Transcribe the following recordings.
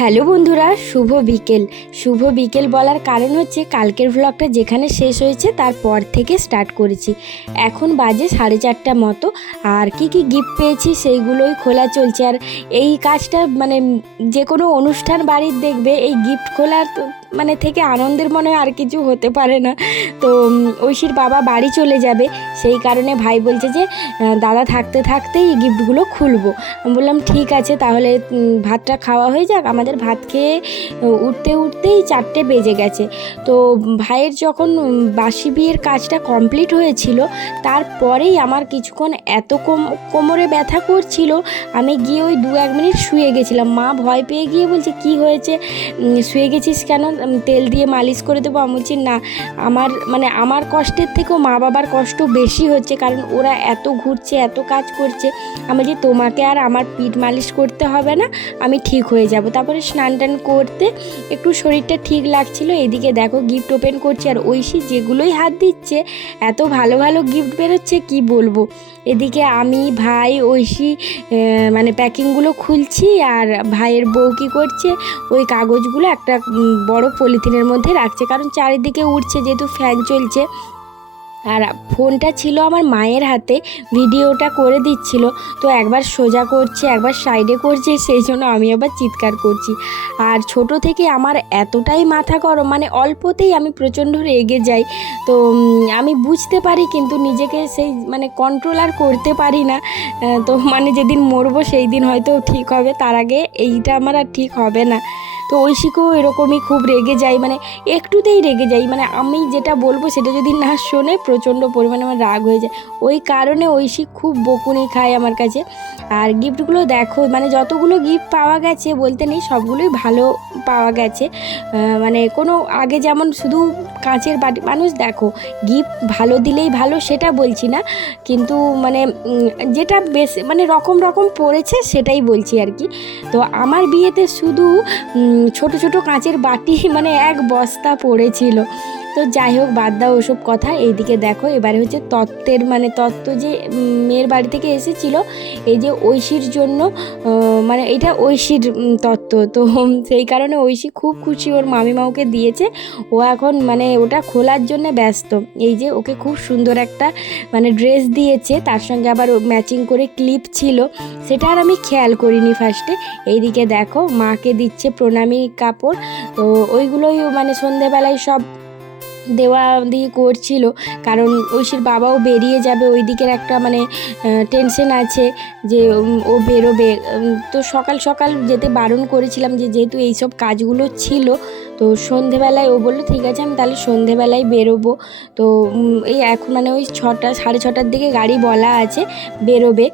Hello বন্ধুরা, শুভ বিকেল বলার কারণ হচ্ছে কালকের ভ্লগটা যেখানে শেষ হয়েছে তারপর থেকে স্টার্ট করেছি। এখন বাজে 4:30 মতো। আর কি গিফট পেয়েছি সেইগুলোই খোলা চলছে। আর এই কাজটা যে কোনো অনুষ্ঠান বাড়ির দেখবে এই গিফট খোলার থেকে আনন্দের মনে হয় আর কিছু হতে পারে না। তো ঐশীর বাবা বাড়ি চলে যাবে, সেই কারণে ভাই বলছে যে দাদা থাকতে থাকতেই এই গিফটগুলো খুলবো। আমি বললাম ঠিক আছে, তাহলে ভাতটা খাওয়া হয়ে যাক। আমাদের ভাত খেয়ে উঠতেই 4টে বেজে গেছে। তো ভাইয়ের যখন বাসি বিয়ের কাজটা কমপ্লিট হয়েছিল তারপরেই আমার কিছুক্ষণ এত কোমরে ব্যথা করছিল, আমি গিয়ে ওই 2-1 মিনিট শুয়ে গেছিলাম। মা ভয় পেয়ে গিয়ে বলছে কি হয়েছে, শুয়ে গেছিস কেন, তেল দিয়ে মালিশ করে দেবো? আমি বলছি না, আমার কষ্টের থেকেও মা বাবার কষ্ট বেশি হচ্ছে, কারণ ওরা এত ঘুরছে, এত কাজ করছে। আমি যে তোমাকে আর আমার পিঠ মালিশ করতে হবে না, আমি ঠিক হয়ে যাব। তারপরে স্নান টান করতে একটু শরীরটা ঠিক লাগছিল। এদিকে দেখো গিফট ওপেন করছি, আর ঐশী যেগুলোই হাত দিচ্ছে এত ভালো ভালো গিফট বেরোচ্ছে কি বলবো। এদিকে আমি, ভাই, ঐশী প্যাকিংগুলো খুলছি, আর ভাইয়ের বউ কী করছে, ওই কাগজগুলো একটা বড় পলিথিনের মধ্যে রাখছে, কারণ চারিদিকে উঠছে যেহেতু ফ্যান চলছে। আর ফোনটা ছিল আমার মায়ের হাতে, ভিডিওটা করে দিচ্ছিল, তো একবার সোজা করছে একবার সাইডে করছে, সেই জন্য আমি আবার চিৎকার করছি। আর ছোট থেকে আমার এতটাই মাথা গরম, অল্পতেই আমি প্রচণ্ড রেগে যাই। তো আমি বুঝতে পারি কিন্তু নিজেকে সেই কন্ট্রোল আর করতে পারি না। তো যেদিন মরবো সেই দিন হয়তো ঠিক হবে, তার আগে এইটা আমার আর ঠিক হবে না। তো ঐশীকেও এরকমই খুব রেগে যাই, একটুতেই রেগে যাই, আমি যেটা বলবো সেটা যদি না শোনে প্রচণ্ড পরিমাণে আমার রাগ হয়ে যায়। ওই কারণে ঐশী খুব বকুনি খায় আমার কাছে। আর গিফটগুলো দেখো, যতগুলো গিফট পাওয়া গেছে বলতে নেই, সবগুলোই ভালো পাওয়া গেছে। কোনো আগে যেমন শুধু কাঁচের বাটি, মানুষ দেখো গিফট ভালো দিলেই ভালো সেটা বলছি না, কিন্তু যেটা বেশ রকম পড়েছে সেটাই বলছি আর কি। তো আমার বিয়েতে শুধু ছোট ছোট কাঁচের বাটি এক বস্তা পড়েছিল। তো যাই হোক, বাদ দাও ওসব কথা। এইদিকে দেখো এবারে হচ্ছে তত্ত্ব যে মেয়ের বাড়ি থেকে এসেছিল, এই যে ঐশীর জন্য, এটা ঐশীর তত্ত্ব। তো সেই কারণে ঐশী খুব খুশি, ওর মামিমা ওকে দিয়েছে। ও এখন ওটা খোলার জন্য ব্যস্ত। এই যে ওকে খুব সুন্দর একটা ড্রেস দিয়েছে, তার সঙ্গে আবার ম্যাচিং করে ক্লিপ ছিল, সেটা আর আমি খেয়াল করিনি ফার্স্টে। এইদিকে দেখো মাকে দিচ্ছে প্রণামী কাপড়, তো ওইগুলোই সন্ধেবেলায় সব দেওয়া দিয়ে করছিল, কারণ ঐশীর বাবাও বেরিয়ে যাবে, ওই দিকের একটা টেনশন আছে যে ও বেরোবে। তো সকাল সকাল যেতে বারণ করেছিলাম, যেহেতু এইসব কাজগুলো ছিল। তো সন্ধেবেলায় ও বললো ঠিক আছে, আমি তাহলে সন্ধেবেলায় বেরোবো। তো এই এখন ওই 6টা 6:30টার দিকে গাড়ি বলা আছে বেরোবে।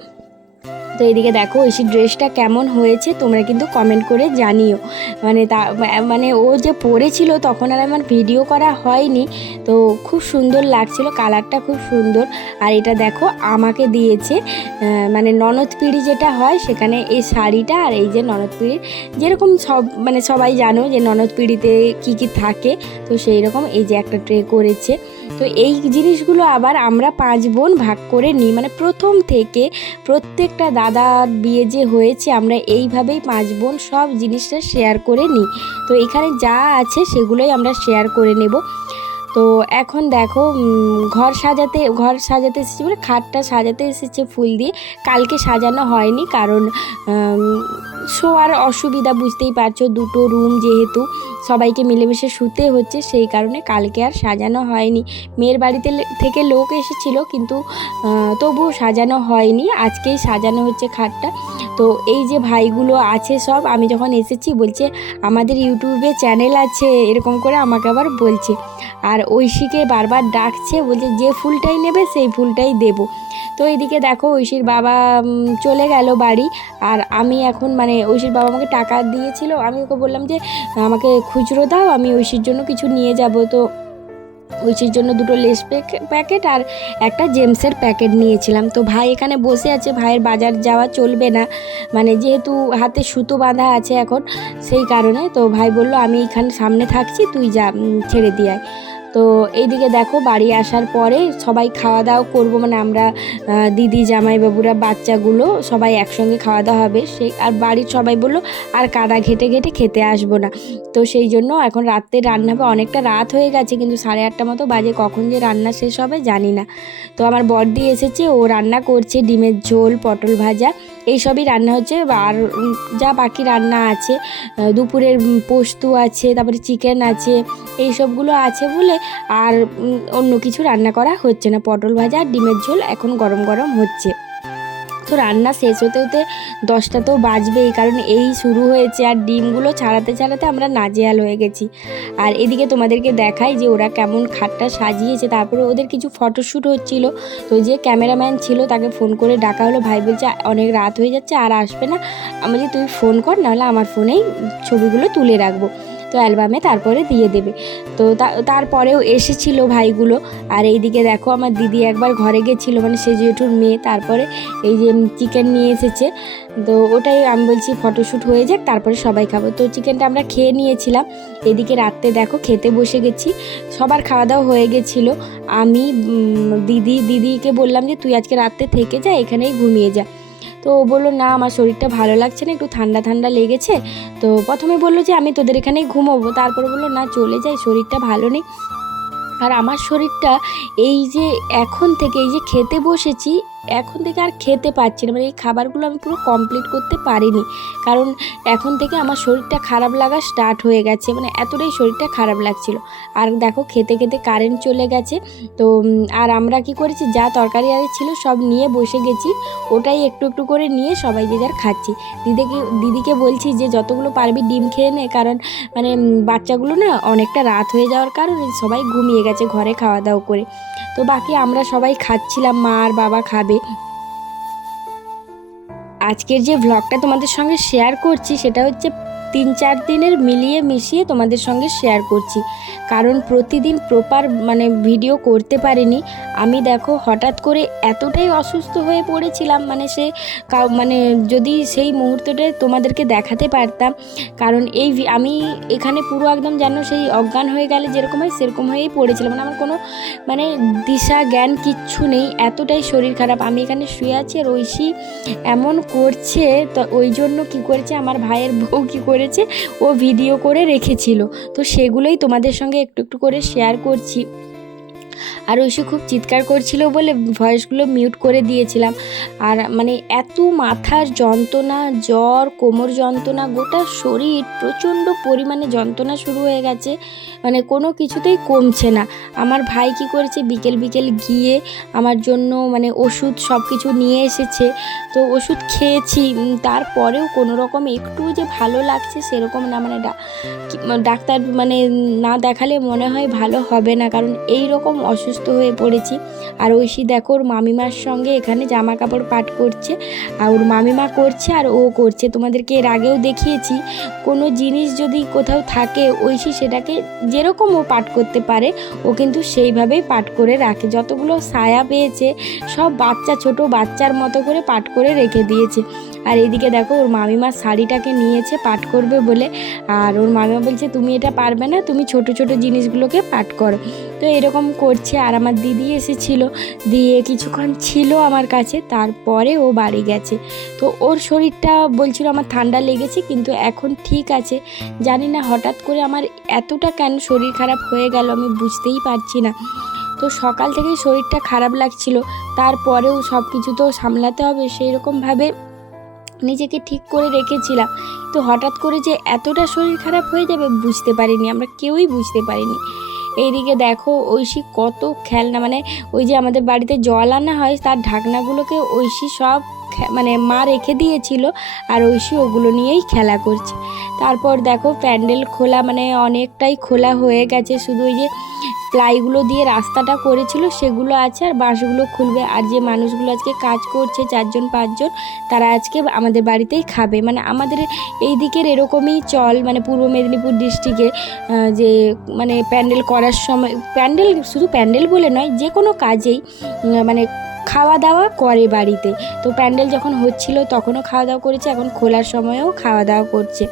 তো এদিকে দেখো ঐশীর ড্রেসটা কেমন হয়েছে তোমরা কিন্তু কমেন্ট করে জানিও। ও যে পরেছিল তখন আর আমার ভিডিও করা হয়নি, তো খুব সুন্দর লাগছিল, কালারটা খুব সুন্দর। আর এটা দেখো আমাকে দিয়েছে ননদ পিঁড়ি যেটা হয় সেখানে এই শাড়িটা, আর এই যে ননদ পিঁড়ির যেরকম সবাই জানো যে ননদ পিঁড়িতে কী থাকে, তো সেই রকম এই যে একটা ট্রে করেছে। তো এই জিনিসগুলো আবার আমরা 5 বোন ভাগ করে নিই, প্রথম থেকে প্রত্যেকটা দাদার বিয়ে যে হয়েছে আমরা এইভাবেই 5 বোন সব জিনিসটা শেয়ার করে নিই। তো এখানে যা আছে সেগুলোই আমরা শেয়ার করে নেব। তো এখন দেখো ঘর সাজাতে এসেছে, খাটটা সাজাতে এসেছে ফুল দিয়ে। কালকে সাজানো হয়নি, কারণ শোয়ার অসুবিধা, বুঝতেই পারছো, 2টো রুম যেহেতু সবাইকে মিলেমিশে শুতে হচ্ছে, সেই কারণে কালকে আর সাজানো হয়নি। মেয়ের বাড়িতে থেকে লোক এসেছিলো, কিন্তু তবুও সাজানো হয়নি, আজকেই সাজানো হচ্ছে খাটটা। তো এই যে ভাইগুলো আছে সব, আমি যখন এসেছি বলছে আমাদের ইউটিউবে চ্যানেল আছে, এরকম করে আমাকে আবার বলছে। আর ঐশীকে বারবার ডাকছে, বলছে যে ফুলটাই নেবে সেই ফুলটাই দেব। তো এইদিকে দেখো ঐশীর বাবা চলে গেল বাড়ি, আর আমি এখন ঐশীর বাবা আমাকে টাকা দিয়েছিল, আমি ওকে বললাম যে আমাকে খুচরো দাও, আমি ঐশীর জন্য কিছু নিয়ে যাব। তো ঐশীর জন্য 2টো লেস প্যাকেট আর একটা জেমসের প্যাকেট নিয়েছিলাম। তো ভাই এখানে বসে আছে, ভাইয়ের বাজার যাওয়া চলবে না, যেহেতু হাতে সুতো বাঁধা আছে এখন, সেই কারণে। তো ভাই বলল আমি এখানে সামনে থাকছি, তুই যা, ছেড়ে দিয়ে আয়। তো এইদিকে দেখো বাড়ি আসার পরে সবাই খাওয়া দাওয়া করবো, মানে আমরা দিদি জামাইবাবুরা বাচ্চাগুলো সবাই একসঙ্গে খাওয়া দাওয়া হবে। সেই আর বাড়ির সবাই বললো আর কাদা ঘেটে ঘেটে খেতে আসবো না। তো সেই জন্য এখন রাতে রান্না হবে, অনেকটা রাত হয়ে গেছে কিন্তু 8:30 মতো বাজে, কখন যে রান্না শেষ হবে জানি না। তো আমার বড়দি এসেছে, ও রান্না করছে ডিমের ঝোল, পটল ভাজা, এইসবই রান্না হচ্ছে। আর যা বাকি রান্না আছে, দুপুরের পোস্ত আছে, তারপরে চিকেন আছে, এই সবগুলো আছে বলে আর অন্য কিছু রান্না করা হচ্ছে না। পটল ভাজা আর ডিমের ঝোল এখন গরম গরম হচ্ছে। তো রান্না শেষ হতে হতে 10টা তো বাজবেই, কারণ এই শুরু হয়েছে আর ডিমগুলো ছাড়াতে ছাড়াতে আমরা নাজেহাল হয়ে গেছি। আর এদিকে তোমাদেরকে দেখাই যে ওরা কেমন খাটটা সাজিয়েছে। তারপরে ওদের কিছু ফটোশ্যুট হচ্ছিল, তো যে ক্যামেরাম্যান ছিল তাকে ফোন করে ডাকা হলো। ভাই বলছে অনেক রাত হয়ে যাচ্ছে আর আসবে না, আমি যে তুই ফোন কর, নাহলে আমার ফোনেই ছবিগুলো তুলে রাখবো, তো অ্যালবামে তারপরে দিয়ে দেবে। তো তারপরেও এসেছিল ভাইগুলো। আর এইদিকে দেখো আমার দিদি একবার ঘরে গেছিলো, মানে সে জেঠুর মেয়ে, তারপরে এই যে চিকেন নিয়ে এসেছে। তো ওটাই আমি বলছি ফটোশ্যুট হয়ে যাক তারপরে সবাই খাবো। তো চিকেনটা আমরা খেয়ে নিয়েছিলাম। এদিকে রাত্রে দেখো খেতে বসে গেছি, সবার খাওয়া দাওয়া হয়ে গেছিলো। আমি দিদিকে বললাম যে তুই আজকে রাত্রে থেকে যা, এখানেই ঘুমিয়ে যা। তো ও বললো না আমার শরীরটা ভালো লাগছে না, একটু ঠান্ডা ঠান্ডা লেগেছে। তো প্রথমে বললো যে আমি তোদের এখানেই ঘুমোবো, তারপরে বললো না চলে যাই, শরীরটা ভালো নেই। আর আমার শরীরটা এই যে এখন থেকে এই যে খেতে বসেছি, এখন থেকে আর খেতে পারছি না, মানে এই খাবারগুলো আমি পুরো কমপ্লিট করতে পারিনি, কারণ এখন থেকে আমার শরীরটা খারাপ লাগা স্টার্ট হয়ে গেছে, মানে এতটাই শরীরটা খারাপ লাগছিল। আর দেখো খেতে খেতে কারেন্ট চলে গেছে। তো আর আমরা কি করেছি, যা তরকারি আর ছিল সব নিয়ে বসে গেছি, ওটাই একটু একটু করে নিয়ে সবাই যে যার খাচ্ছি। দিদিকে বলছি যে যতগুলো পারবি ডিম খেয়ে নে, কারণ মানে বাচ্চাগুলো না অনেকটা রাত হয়ে যাওয়ার কারণে সবাই ঘুমিয়ে গেছে ঘরে খাওয়া দাওয়া করে। তো বাকি আমরা সবাই খাচ্ছিলাম, মা আর বাবা খাবে। আজকের যে ভ্লগটা তোমাদের সঙ্গে শেয়ার করছি সেটা হচ্ছে 3-4 দিনের মিলিয়ে মিশিয়ে তোমাদের সঙ্গে শেয়ার করছি, কারণ প্রতিদিন প্রপার মানে ভিডিও করতে পারিনি আমি। দেখো হঠাৎ করে এতটাই অসুস্থ হয়ে পড়েছিলাম, মানে মানে যদি সেই মুহূর্তটায় তোমাদেরকে দেখাতে পারতাম, কারণ আমি এখানে পুরো একদম যেন সেই অজ্ঞান হয়ে গেলে যেরকম হয় সেরকম হয়েই পড়েছিলাম, মানে আমার কোনো মানে দিশা জ্ঞান কিচ্ছু নেই, এতটাই শরীর খারাপ। আমি এখানে শুয়ে আছি আর ঐশী এমন করছে, তো ওই জন্য কী করেছে আমার ভাইয়ের বউ কী করেছে, ও ভিডিও করে রেখেছিল, তো সেগুলোই তোমাদের সঙ্গে একটু একটু করে শেয়ার করছি। আর ঐশী খুব চিৎকার করছিল বলে ভয়েসগুলো মিউট করে দিয়েছিলাম। আর মানে এত মাথার যন্ত্রণা, জ্বর, কোমর যন্ত্রণা, গোটা শরীর প্রচণ্ড পরিমাণে যন্ত্রণা শুরু হয়ে গেছে, মানে কোনো কিছুতেই কমছে না। আমার ভাই কি করেছে, বিকেল বিকেল গিয়ে আমার জন্য মানে ওষুধ সব কিছু নিয়ে এসেছে। তো ওষুধ খেয়েছি, তারপরেও কোনো রকম একটু যে ভালো লাগছে সেরকম না, মানে ডাক্তার মানে না দেখালে মনে হয় ভালো হবে না, কারণ এই রকম অসুস্থ হয়ে পড়েছি। আর ঐশী দেখো ওর মামিমার সঙ্গে এখানে জামা কাপড় পাট করছে, আর ওর মামিমা করছে আর ও করছে। তোমাদেরকে এর আগেও দেখিয়েছি, কোনো জিনিস যদি কোথাও থাকে ঐশী সেটাকে যেরকম ও পাট করতে পারে ও কিন্তু সেইভাবেই পাট করে রাখে। যতগুলো সায়া পেয়েছে সব ছোট বাচ্চার মতো করে পাট করে রেখে দিয়েছে। আর এইদিকে দেখো ওর মামিমা শাড়িটাকে নিয়েছে পাট করবে বলে, আর ওর মামিমা বলছে তুমি এটা পারবে না, তুমি ছোট ছোট জিনিসগুলোকে পাট করো। তো এরকম করছে। আর আমার দিদি এসেছিল, দিয়ে কিছুক্ষণ ছিল আমার কাছে, তারপরে ও বাড়ি গেছে। তো ওর শরীরটা বলছিল আমার ঠান্ডা লেগেছে, কিন্তু এখন ঠিক আছে। জানি না হঠাৎ করে আমার এতটা কেন শরীর খারাপ হয়ে গেল আমি বুঝতেই পারছি না। তো সকাল থেকেই শরীরটা খারাপ লাগছিল, তারপরেও সব কিছু তো সামলাতে হবে, সেই রকমভাবে নিজেকে ঠিক করে রেখেছিলাম। তো হঠাৎ করে যে এতটা শরীর খারাপ হয়ে যাবে বুঝতে পারিনি, আমরা কেউই বুঝতে পারিনি। এইদিকে দেখো ঐশী কত খেলনা, মানে ওই যে আমাদের বাড়িতে জল আনা হয় তার ঢাকনাগুলোকে ঐশী সব মানে মা রেখে দিয়েছিল, আর ঐশী ওগুলো নিয়েই খেলা করছে। তারপর দেখো প্যান্ডেল খোলা, মানে অনেকটাই খোলা হয়ে গেছে, শুধু ওই যে প্লাইগুলো দিয়ে রাস্তাটা করেছিল সেগুলো আছে, আর বাঁশগুলো খুলবে। আর যে মানুষগুলো আজকে কাজ করছে 4-5 জন, তারা আজকে আমাদের বাড়িতেই খাবে, মানে আমাদের এই দিকের এরকমই চল, মানে পূর্ব মেদিনীপুর ডিস্ট্রিক্টে যে মানে প্যান্ডেল করার সময়, প্যান্ডেল শুধু প্যান্ডেল বলে নয়, যে কোনো কাজেই মানে খাওয়া দাওয়া করে বাড়িতে। তো প্যান্ডেল যখন হচ্ছিল তখনও খাওয়া দাওয়া করেছে, এখন খোলার সময়ও খাওয়া দাওয়া করছে।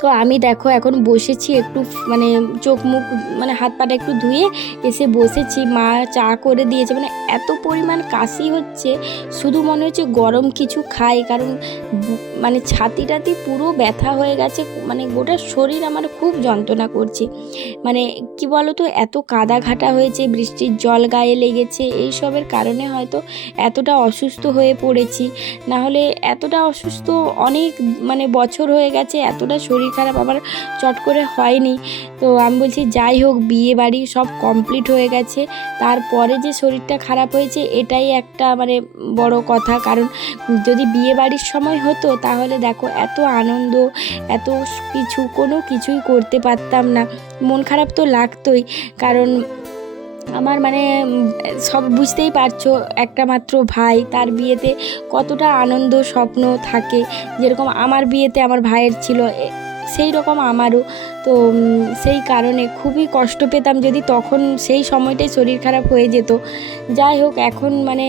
তো আমি দেখো এখন বসেছি একটু মানে চোখ মুখ মানে হাত পাটা একটু ধুয়ে এসে বসেছি। মা চা করে দিয়েছে, মানে এত পরিমাণ কাশি হচ্ছে, শুধু মনে হচ্ছে গরম কিছু খাই, কারণ মানে ছাতি টাতি পুরো ব্যথা হয়ে গেছে, মানে গোটা শরীর আমার খুব যন্ত্রণা করছে। মানে কি বলো তো, এত কাদা ঘাটা হয়েছে, বৃষ্টির জল গায়ে লেগেছে, এইসবের কারণে হয়তো এতটা অসুস্থ হয়ে পড়েছি। না হলে এতটা অসুস্থ অনেক মানে বছর হয়ে গেছে, এতটা শরীর খারাপ আমার চট করে হয়নি। তো আমি বলছি যাই হোক, বিয়ে বাড়ি সব কমপ্লিট হয়ে গেছে, তারপরে যে শরীরটা খারাপ হয়েছে এটাই একটা মানে বড় কথা। কারণ যদি বিয়ে বাড়ির সময় হতো তাহলে দেখো এত আনন্দ, এত কিছু, কোনো কিছুই করতে পারতাম না, মন খারাপ তো লাগতোই। কারণ আমার মানে সব বুঝতেই পারছো, একটা মাত্র ভাই, তার বিয়েতে কতটা আনন্দ স্বপ্ন থাকে, যেরকম আমার বিয়েতে আমার ভাইয়ের ছিল সেই রকম আমারও। তো সেই কারণে খুবই কষ্ট পেতাম যদি তখন সেই সময়টাই শরীর খারাপ হয়ে যেত। যাই হোক, এখন মানে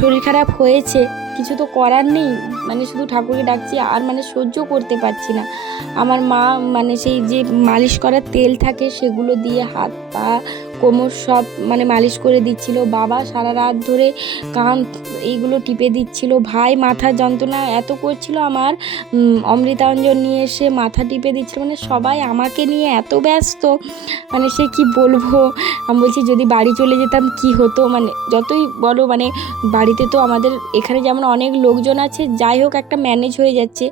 শরীর খারাপ হয়েছে, কিছু তো করার নেই, মানে শুধু ঠাকুরকে ডাকছি, আর মানে সহ্য করতে পারছি না। আমার মা মানে সেই যে মালিশ করার তেল থাকে সেগুলো দিয়ে হাত পা কোমর সব মানে মালিশ করে দিচ্ছিল, বাবা সারা রাত ধরে কান এইগুলো টিপে দিচ্ছিল, ভাই মাথার যন্ত্রণা এত করছিল আমার, অমৃতাঞ্জন নিয়ে এসে মাথা টিপে দিচ্ছিল, মানে সবাই আমাকে নিয়ে এত ব্যস্ত, মানে সে কি বলবো। আমি বলছি যদি বাড়ি চলে যেতাম কি হতো, মানে যতই বলো মানে বাড়িতে তো আমাদের এখানে যেমন অনেক লোকজন আছে, যাই হোক একটা ম্যানেজ হয়ে যাচ্ছে,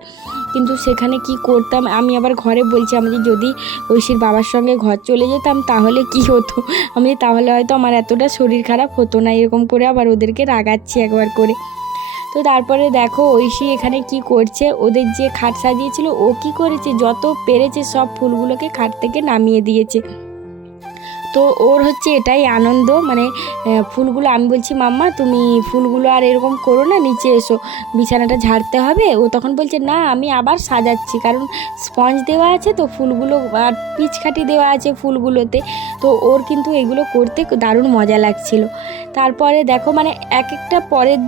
কিন্তু সেখানে কি করতাম। আমি আবার ঘরে বলছি আমি যদি ঐশীর বাবার সঙ্গে ঘর চলে যেতাম তাহলে কি হতো, আমি তাহলে হয়তো আমার এতটা শরীর খারাপ হতো না, এরকম করে আবার ওদেরকে রাগাচ্ছি একবার করে। তো তারপরে দেখো ঐশী এখানে কি করছে, ওদের যে খাট সাজিয়েছিল ও কি করেছে, যত পেরেছে সব ফুলগুলোকে খাট থেকে নামিয়ে দিয়েছে। তো ওর হচ্ছে এটাই আনন্দ, মানে ফুলগুলো, আমি বলছি মাম্মা তুমি ফুলগুলো আর এরকম করো না, নিচে এসো, বিছানাটা ঝাড়তে হবে। ও তখন বলছে না আমি আবার সাজাচ্ছি, কারণ স্পঞ্জ দেওয়া আছে তো ফুলগুলো, আর পিচকাঠি দেওয়া আছে ফুলগুলোতে, তো ওর কিন্তু এগুলো করতে দারুণ মজা লাগছিল। তারপরে দেখো মানে এক একটা পরের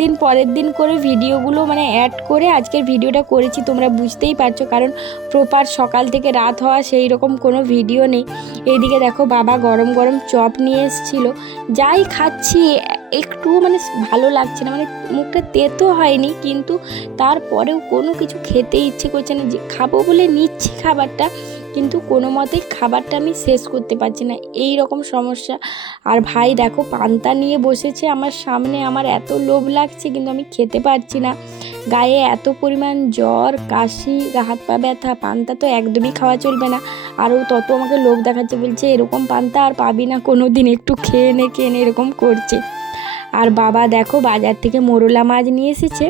দিন করে ভিডিওগুলো মানে অ্যাড করে আজকের ভিডিওটা করেছি, তোমরা বুঝতেই পারছো, কারণ প্রপার সকাল থেকে রাত হওয়া সেই রকম কোনো ভিডিও নেই। এইদিকে দেখো বাবা গরম গরম চপ নিয়ে এসেছিল, যাই খাচ্ছি একটু মানে ভালো লাগছে না, মানে মুখটা তেতো হয়নি, কিন্তু তারপরেও কোনো কিছু খেতে ইচ্ছে করছে না, যে খাবো বলে নিচ্ছি খাবারটা, কিন্তু কোনো মতেই খাবারটা আমি শেষ করতে পারছি না, এই রকম সমস্যা। আর ভাই দেখো পান্তা নিয়ে বসেছে আমার সামনে, আমার এত লোভ লাগছে কিন্তু আমি খেতে পারছি না, গায়ে এত পরিমাণ জ্বর কাশি, হাত পা ব্যথা, পান্তা তো একদমই খাওয়া চলবে না। আর ও তত আমাকে লোভ দেখাচ্ছে, বলছে এরকম পান্তা আর পাবি না কোনো দিন, একটু খেয়ে নে এরকম করছে। আর বাবা দেখো বাজার থেকে মোরলা মাছ নিয়ে এসেছে,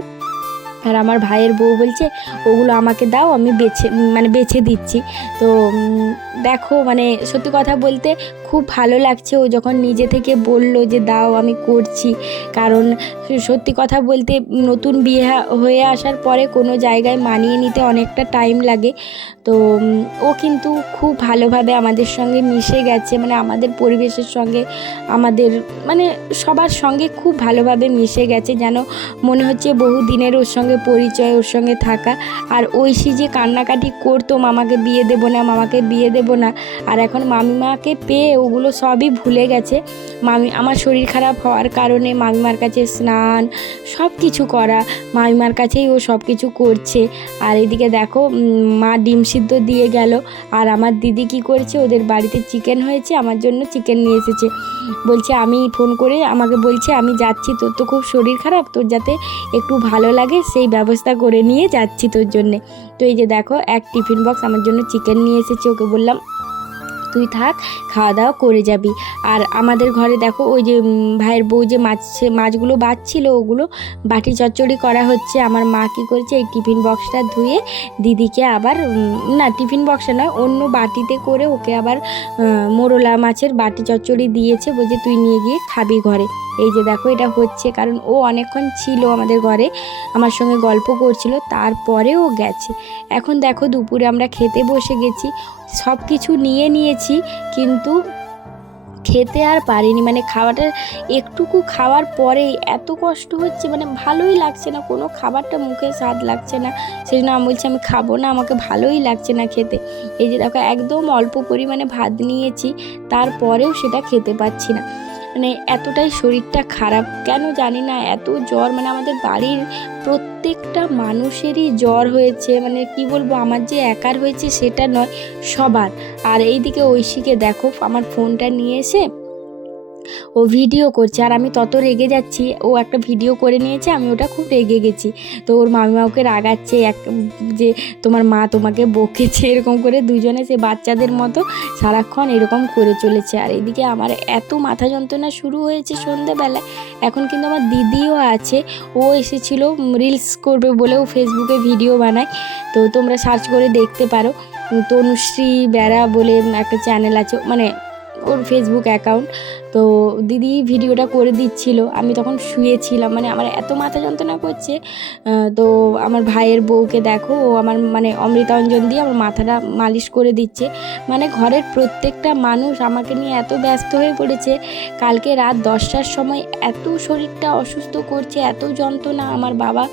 আর আমার ভাইয়ের বউ বলছে ওগুলো আমাকে দাও, আমি বেছে দিচ্ছি। তো দেখো মানে সত্যি কথা বলতে খুব ভালো লাগছে ও যখন নিজে থেকে বলল যে দাও আমি করছি, কারণ সত্যি কথা বলতে নতুন বিয়ে হয়ে আসার পরে কোনো জায়গায় মানিয়ে নিতে অনেকটা টাইম লাগে। তো ও কিন্তু খুব ভালোভাবে আমাদের সঙ্গে মিশে গেছে, মানে আমাদের পরিবেশের সঙ্গে, আমাদের মানে সবার সঙ্গে খুব ভালোভাবে মিশে গেছে, যেন মনে হচ্ছে বহু দিনের ওর সঙ্গে পরিচয়, ওর সঙ্গে থাকা। আর ঐশী যে কান্নাকাটি করতো মামাকে বিয়ে দেবো না, মামাকে বিয়ে দেবো না, আর এখন মামিমাকে পেয়ে ওগুলো সবই ভুলে গেছে। আমার শরীর খারাপ হওয়ার কারণে মামিমার কাছে স্নান সব কিছু করা, মামিমার কাছেই ও সব কিছু করছে। আর এদিকে দেখো মা ডিম সিদ্ধ দিয়ে গেল, আর আমার দিদি কি করেছে, ওদের বাড়িতে চিকেন হয়েছে, আমার জন্য চিকেন নিয়ে এসেছে, বলছে আমি ফোন করে আমাকে বলছে আমি যাচ্ছি, তোর তো খুব শরীর খারাপ, তোর যাতে একটু ভালো লাগে সেই ব্যবস্থা করে নিয়ে যাচ্ছি তোর জন্যে। তো এই যে দেখো এক টিফিন বক্স আমার জন্য চিকেন নিয়ে এসেছে, ওকে বললাম তুই থাক খাওয়া দাওয়া করে যাবি। আর আমাদের ঘরে দেখো ওই যে ভাইয়ের বউ যে মাছগুলো বাছছিল ওগুলো বাটি চচ্চড়ি করা হচ্ছে। আমার মা কী করেছে, এই টিফিন বক্সটা ধুয়ে দিদিকে আবার না টিফিন বক্সে নয় অন্য বাটিতে করে ওকে আবার মোরলা মাছের বাটি চচ্চড়ি দিয়েছে, বলছে তুই নিয়ে গিয়ে খাবি ঘরে। এই যে দেখো এটা হচ্ছে, কারণ ও অনেকক্ষণ ছিল আমাদের ঘরে, আমার সঙ্গে গল্প করছিল, তারপরে ও গেছে। এখন দেখো দুপুরে আমরা খেতে বসে গেছি, সব কিছু নিয়ে নিয়েছি কিন্তু খেতে আর পারিনি, মানে খাবারটা একটুকু খাওয়ার পরেই এত কষ্ট হচ্ছে, মানে ভালোই লাগছে না, কোনো খাবারটা মুখে স্বাদ লাগছে না। সেই জন্য আমি বলছি আমি খাবো না, আমাকে ভালোই লাগছে না খেতে। এই যে দেখো একদম অল্প পরিমাণে ভাত নিয়েছি, তারপরেও সেটা খেতে পাচ্ছি না, মানে এতটাই শরীরটা খারাপ কেন জানি না, এত জ্বর, মানে আমাদের বাড়ির প্রত্যেকটা মানুষেরই জ্বর হয়েছে, মানে কি বলবো, আমার যে একার হয়েছে সেটা নয়, সবার। আর এইদিকে ঐশীকে দেখো আমার ফোনটা নিয়ে এসে ও ভিডিও করছে, আর আমি তত রেগে যাচ্ছি, ও একটা ভিডিও করে নিয়েছে, আমি ওটা খুব রেগে গেছি। তো ওর মামিমা ওকে রাগাচ্ছে যে তোমার মা তোমাকে বকেছে, এরকম করে দুজনে সে বাচ্চাদের মতো সারাক্ষণ এরকম করে চলেছে। আর এদিকে আমার এত মাথা যন্ত্রণা শুরু হয়েছে সন্ধ্যাবেলায়। এখন কিন্তু আমার দিদিও আছে, ও এসেছিলো রিলস করবে বলে, ও ফেসবুকে ভিডিও বানায়, তো তোমরা সার্চ করে দেখতে পারো। তনুশ্রী বেড়া বলে একটা চ্যানেল আছে, মানে ওর ফেসবুক অ্যাকাউন্ট। তো দিদি ভিডিওটা করে দিচ্ছিল, আমি তখন শুয়েছিলাম, মানে আমার এত মাথা যন্ত্রণা করছে। তো আমার ভাইয়ের বউকে দেখো, ও আমার মানে অমৃতাঞ্জন দিয়ে আমার মাথাটা মালিশ করে দিচ্ছে, মানে ঘরের প্রত্যেকটা মানুষ আমাকে নিয়ে এত ব্যস্ত হয়ে পড়েছে। কালকে রাত 10টার সময় এত শরীরটা অসুস্থ করছে, এত যন্ত্রণা। আমার বাবা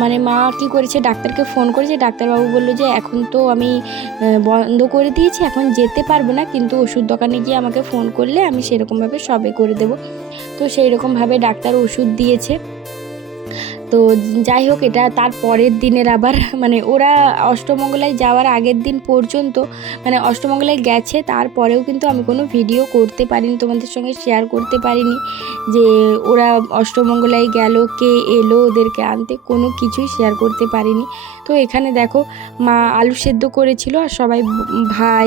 মানে মা কি করেছে, ডাক্তারকে ফোন করেছে, ডাক্তারবাবু বললো যে এখন তো আমি বন্ধ করে দিয়েছি, এখন যেতে পারবো না, কিন্তু ওষুধ দোকানে গিয়ে আমাকে ফোন করলে আমি সেরকমভাবে সবে করে দেবো। তো সেই রকমভাবে ডাক্তার ওষুধ দিয়েছে। তো যাই হোক, এটা তার পরের দিনের আবার মানে ওরা অষ্টমঙ্গলায় যাওয়ার আগের দিন পর্যন্ত, মানে অষ্টমঙ্গলায় গেছে, তারপরেও কিন্তু আমি কোনো ভিডিও করতে পারিনি, তোমাদের সঙ্গে শেয়ার করতে পারিনি যে ওরা অষ্টমঙ্গলায় গেল, কে এলো ওদেরকে আনতে, কোনো কিছুই শেয়ার করতে পারিনি। তো এখানে দেখো মা আলু সেদ্ধ করেছিল, আর সবাই ভাই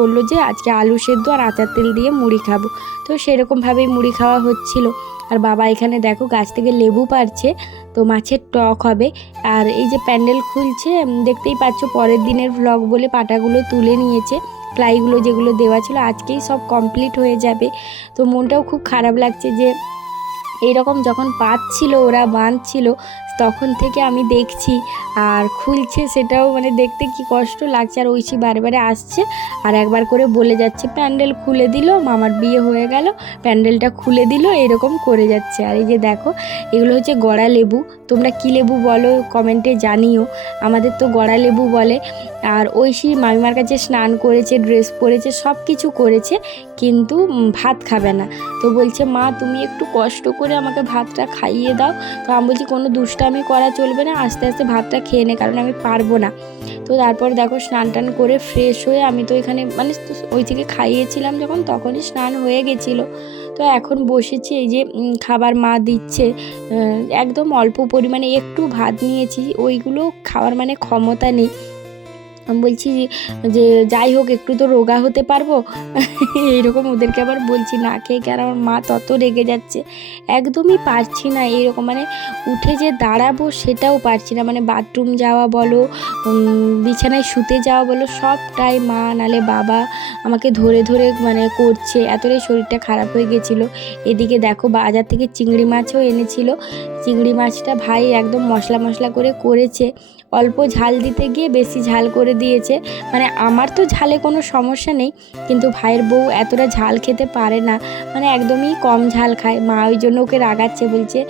বলল যে আজকে আলু সেদ্ধ আর আচার তেল দিয়ে মুড়ি খাবো, তো সেরকমভাবেই মুড়ি খাওয়া হচ্ছিল। আর বাবা এখানে দেখো গাছ থেকে লেবু পাড়ছে, তো মাছের টক হবে। আর এই যে প্যান্ডেল খুলছে, দেখতেই পাচ্ছ, পরের দিনের ভ্লগ বলে পাটাগুলো তুলে নিয়েছে, প্লাইগুলো যেগুলো দেওয়া ছিল আজকেই সব কমপ্লিট হয়ে যাবে। তো মনটাও খুব খারাপ লাগছে যে এইরকম যখন পাচ্ছিল ওরা বাঁধছিল তখন থেকে আমি দেখছি, আর খুলছে সেটাও মানে দেখতে কি কষ্ট লাগছে। আর ঐশী বারে বারে আসছে আর একবার করে বলে যাচ্ছে প্যান্ডেল খুলে দিল, মামার বিয়ে হয়ে গেল, প্যান্ডেলটা খুলে দিল, এরকম করে যাচ্ছে। আর এই যে দেখো এগুলো হচ্ছে গড়া লেবু, তোমরা কী লেবু বলো কমেন্টে জানিও, আমাদের তো গড়া লেবু বলে। আর ঐশী মামিমার কাছে স্নান করেছে, ড্রেস পরেছে, সব কিছু করেছে, কিন্তু ভাত খাবে না। তো বলছে মা তুমি একটু কষ্ট করে আমাকে ভাতটা খাইয়ে দাও। তো আমি বলছি কোনো দুষ্টামি করা চলবে না, আস্তে আস্তে ভাতটা খেয়ে নে, কারণ আমি পারবো না। তো তারপর দেখো স্নান টান করে ফ্রেশ হয়ে আমি তো এখানে মানে ওই থেকে খাইয়েছিলাম যখন, তখনই স্নান হয়ে গেছিলো। তো এখন বসেছি, এই যে খাবার মা দিচ্ছে, একদম অল্প পরিমাণে একটু ভাত নিয়েছি, ওইগুলো খাওয়ার মানে ক্ষমতা নেই। আমি বলছি যে যাই হোক একটু তো রোগা হতে পারবো, এইরকম ওদেরকে আবার বলছি, না খেয়ে আর আমার মা তত রেগে যাচ্ছে, একদমই পারছি না এরকম, মানে উঠে যে দাঁড়াবো সেটাও পারছি না, মানে বাথরুম যাওয়া বলো, বিছানায় শুতে যাওয়া বলো, সবটাই মা নালে বাবা আমাকে ধরে ধরে মানে করছে, এতটাই শরীরটা খারাপ হয়ে গেছিলো। এদিকে দেখো বাজার থেকে চিংড়ি মাছও এনেছিল, চিংড়ি মাছটা ভাই একদম মশলা মশলা করে করেছে, অল্প ঝাল দিতে গিয়ে বেশি ঝাল করে দিয়েছে। মানে আমার তো ঝালে কোনো সমস্যা নেই, কিন্তু ভাইয়ের বউ এতটা ঝাল খেতে পারে না, মানে একদমই কম ঝাল খায়। মা ওই জন্য ওকে রাগাচ্ছে, বলছে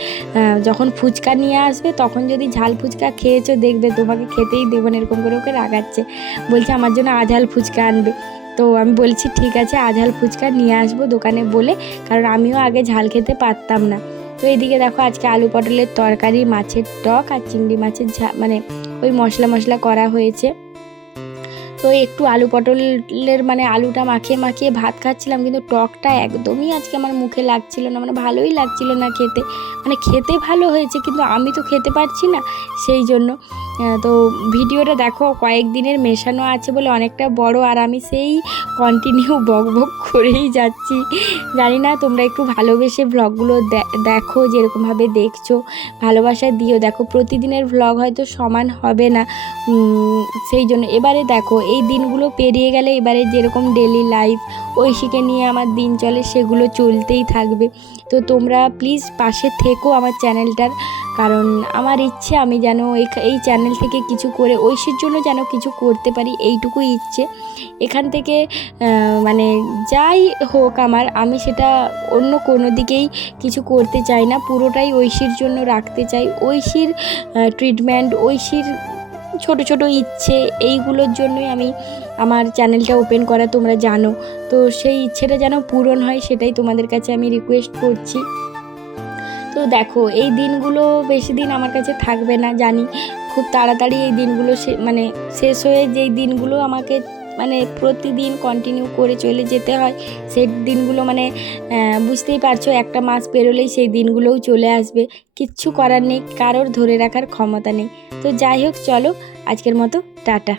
যখন ফুচকা নিয়ে আসবে তখন যদি ঝাল ফুচকা খেয়েছো দেখবে তোমাকে খেতেই দেবো না, এরকম করে ওকে রাগাচ্ছে, বলছে আমার জন্য আঝাল ফুচকা আনবে। তো আমি বলছি ঠিক আছে আঝাল ফুচকা নিয়ে আসবো দোকানে বলে, কারণ আমিও আগে ঝাল খেতে পারতাম না। তো এদিকে দেখো আজকে আলু পটলের তরকারি, মাছের টক আর চিংড়ি মাছের মানে ওই মশলা মশলা করা হয়েছে। তো একটু আলু পটলের মানে আলুটা মাখিয়ে মাখিয়ে ভাত খাচ্ছিলাম, কিন্তু টকটা একদমই আজকে আমার মুখে লাগছিল না, মানে ভালোই লাগছিল না খেতে, মানে খেতে ভালো হয়েছে কিন্তু আমি তো খেতে পারছি না, সেই জন্য। তো ভিডিওটা দেখো কয়েকদিনের মেশানো আছে বলে অনেকটা বড়, আর আমি সেই কন্টিনিউ বক বক করেই যাচ্ছি। জানি না তোমরা একটু ভালোবেসে ভ্লগগুলো দেখো, যেরকমভাবে দেখছো ভালোবাসা দিও। দেখো প্রতিদিনের ভ্লগ হয়তো সমান হবে না, সেই জন্য এবারে দেখো এই দিনগুলো পেরিয়ে গেলে এবারে যেরকম ডেলি লাইফ ঐশীকে নিয়ে আমার দিন চলে, সেগুলো চলতেই থাকবে। তো তোমরা প্লিজ পাশে থেকো আমার চ্যানেলটার, কারণ আমার ইচ্ছে আমি যেন এই চ্যানেল থেকে কিছু করে ঐশীর জন্য যেন কিছু করতে পারি, এইটুকুই ইচ্ছে। এখান থেকে মানে যাই হোক আমি সেটা অন্য কোনো দিকেই কিছু করতে চাই না, পুরোটাই ঐশীর জন্য রাখতে চাই। ঐশীর ট্রিটমেন্ট, ঐশীর ছোট ছোট ইচ্ছে, এইগুলোর জন্যই আমি আমার চ্যানেলটা ওপেন করা, তোমরা জানো। তো সেই ইচ্ছেটা যেন পূরণ হয়, সেটাই তোমাদের কাছে আমি রিকোয়েস্ট করছি। তো দেখো, এই দিনগুলো বেশি দিন আমার কাছে থাকবে না জানি, খুব তাড়াতাড়ি এই দিনগুলো শেষ হয়ে যেই দিনগুলো আমাকে মানে প্রতিদিন কন্টিনিউ করে চলে যেতে হয়, সেই দিনগুলো মানে বুঝতেই পারছো, একটা মাস পেরোলেই সেই দিনগুলোও চলে আসবে। কিচ্ছু করার নেই, কারোর ধরে রাখার ক্ষমতা নেই। তো যাই হোক, চলো আজকের মতো টাটা।